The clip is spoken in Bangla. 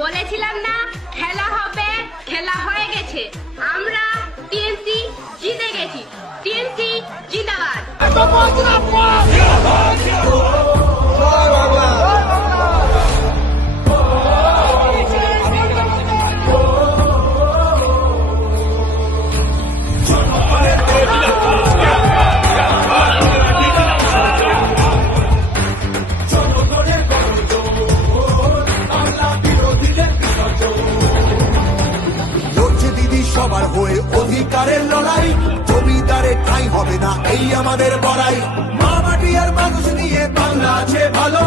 বলেছিলাম না খেলা হবে, খেলা হয়ে গেছে। আমরা টিএমসি জিতে গেছি। টিএমসি জিন্দাবাদ। সবার হয়ে অধিকারের লড়াই, জমিদারের ঠাঁই হবে না এই আমাদের বড়াই। মা মাটি আর মানুষ নিয়ে বাংলা আছে ভালো।